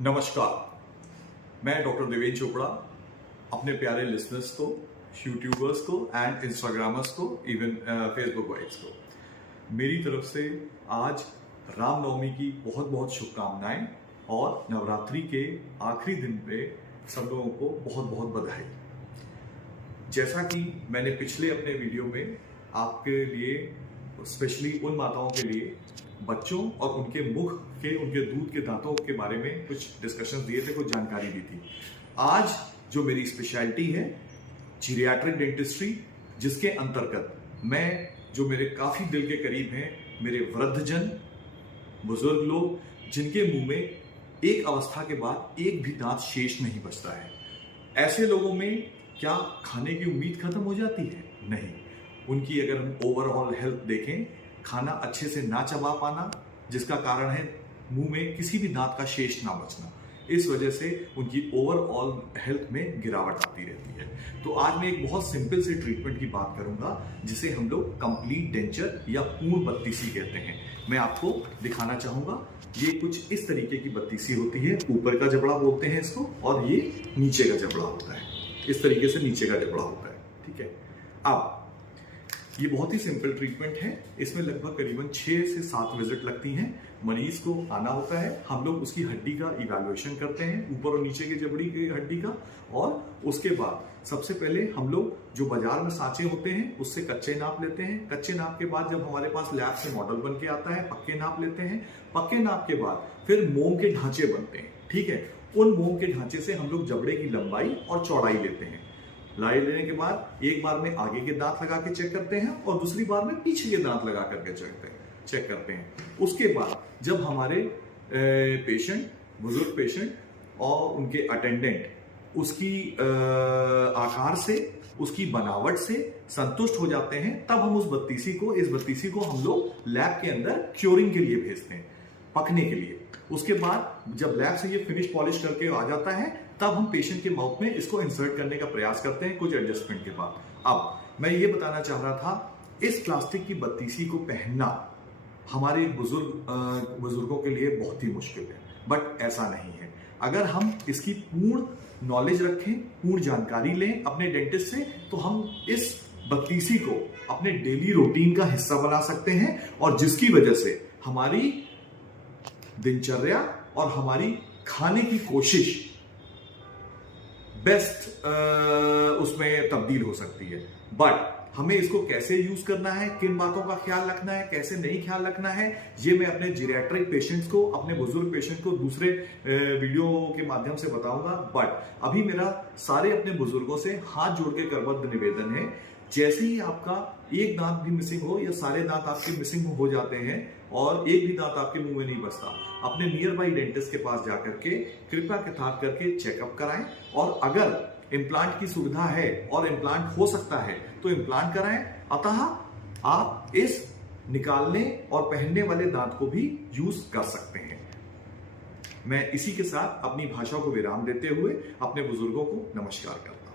नमस्कार, मैं डॉक्टर देवेंद्र चोपड़ा अपने प्यारे लिसनर्स को, यूट्यूबर्स को एंड इंस्टाग्रामर्स को, इवन फेसबुक वाइब्स को मेरी तरफ से आज रामनवमी की बहुत बहुत शुभकामनाएं और नवरात्रि के आखिरी दिन पे सब लोगों को बहुत बहुत बधाई। जैसा कि मैंने पिछले अपने वीडियो में आपके लिए, स्पेशली उन माताओं के लिए, बच्चों और उनके मुख के, उनके दूध के दांतों के बारे में कुछ डिस्कशन दिए थे, कुछ जानकारी दी थी। आज जो मेरी स्पेशलिटी है जीरियाट्रिक डेंटिस्ट्री, जिसके अंतर्गत मैं, जो मेरे काफी दिल के करीब हैं, मेरे वृद्धजन, बुजुर्ग लोग, जिनके मुंह में एक अवस्था के बाद एक भी दांत शेष नहीं बचता है, ऐसे लोगों में क्या खाने की उम्मीद खत्म हो जाती है? नहीं। उनकी अगर हम ओवरऑल हेल्थ देखें, खाना अच्छे से ना चबा पाना, जिसका कारण है मुंह में किसी भी दांत का शेष ना बचना, इस वजह से उनकी ओवरऑल हेल्थ में गिरावट आती रहती है। तो आज मैं एक बहुत सिंपल से ट्रीटमेंट की बात करूंगा, जिसे हम लोग कंप्लीट डेंचर या पूर्ण बत्तीसी कहते हैं। मैं आपको दिखाना चाहूंगा। ये कुछ इस तरीके की बत्तीसी होती है। ऊपर का जबड़ा बोलते हैं इसको, और ये नीचे का जबड़ा होता है। इस तरीके से नीचे का जबड़ा होता है, ठीक है। अब ये बहुत ही सिंपल ट्रीटमेंट है। इसमें लगभग करीबन 6 से 7 विजिट लगती हैं। मरीज को आना होता है, हम लोग उसकी हड्डी का इवैल्यूएशन करते हैं, ऊपर और नीचे की जबड़ी की हड्डी का, और उसके बाद सबसे पहले हम लोग जो बाजार में सांचे होते हैं उससे कच्चे नाप लेते हैं। कच्चे नाप के बाद जब हमारे पास लैब से मॉडल बन के आता है, पक्के नाप लेते हैं। पक्के नाप के बाद फिर मोम के ढांचे बनते हैं, ठीक है। उन मोम के ढांचे से हम लोग जबड़े की लंबाई और चौड़ाई लेते हैं। लाई लेने के बाद एक बार में आगे के दांत लगा के चेक करते हैं और दूसरी बार में पीछे के दांत लगा करके चेक करते हैं। उसके बाद जब हमारे पेशेंट, बुजुर्ग पेशेंट और उनके अटेंडेंट उसकी आकार से, उसकी बनावट से संतुष्ट हो जाते हैं, तब हम इस बत्तीसी को हम लोग लैब के अंदर क्योरिंग के लिए भेजते हैं, पकने के लिए। उसके बाद जब लैब से ये फिनिश पॉलिश करके आ जाता है, तब हम पेशेंट के माउथ में इसको इंसर्ट करने का प्रयास करते हैं कुछ एडजस्टमेंट के बाद। अब मैं ये बताना चाह रहा था, इस प्लास्टिक की बत्तीसी को पहनना हमारे बुजुर्गों के लिए बहुत ही मुश्किल है, बट ऐसा नहीं है। अगर हम इसकी पूर्ण नॉलेज रखें, पूर्ण जानकारी लें अपने डेंटिस्ट से, तो हम इस बत्तीसी को अपने डेली रूटीन का हिस्सा बना सकते हैं, और जिसकी वजह से हमारी दिनचर्या और हमारी खाने की कोशिश बेस्ट उसमें तब्दील हो सकती है। बट हमें इसको कैसे यूज करना है, किन बातों का ख्याल रखना है, कैसे नहीं ख्याल रखना है, ये मैं अपने जीरियाट्रिक पेशेंट्स को, अपने बुजुर्ग पेशेंट को दूसरे वीडियो के माध्यम से बताऊंगा। बट अभी मेरा सारे अपने बुजुर्गों से हाथ जोड़ के करबद्ध निवेदन है, जैसे ही आपका एक दांत भी मिसिंग हो या सारे दांत आपके मिसिंग हो जाते हैं और एक भी दांत आपके मुंह में नहीं बचता, अपने नियर बाई डेंटिस्ट के पास जाकर के कृपया यथार्थ करके चेकअप कराएं। और अगर इम्प्लांट की सुविधा है और इम्प्लांट हो सकता है तो इम्प्लांट कराएं। अतः आप इस निकालने और पहनने वाले दांत को भी यूज कर सकते हैं। मैं इसी के साथ अपनी भाषा को विराम देते हुए अपने बुजुर्गों को नमस्कार करता हूं।